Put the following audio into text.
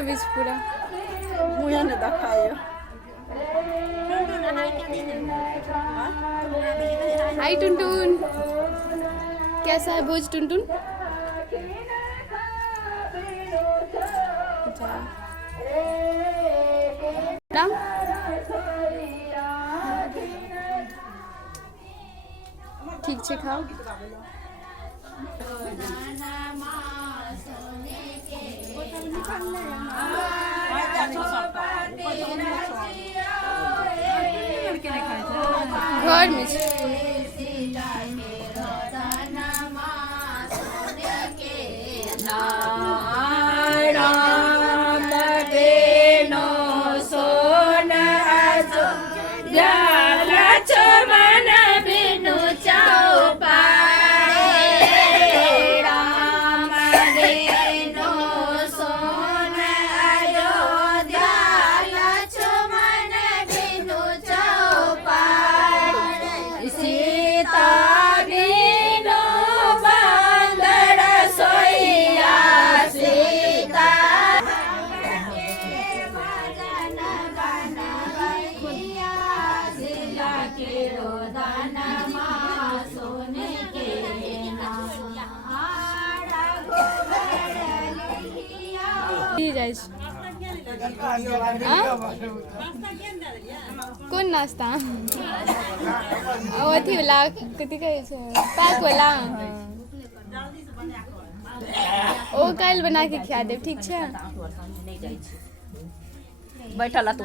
लगावीश पूरा मुझे ने दिखायो हाय टुनटुन, कैसा है भोज टुनटुन? राम ठीक छे खाओ। घर में कौन नाश्ता अथी वाला कथी कहै छै पैक वाला ओ काल्हि बना के खिया देब ठीक छै। बैठल तू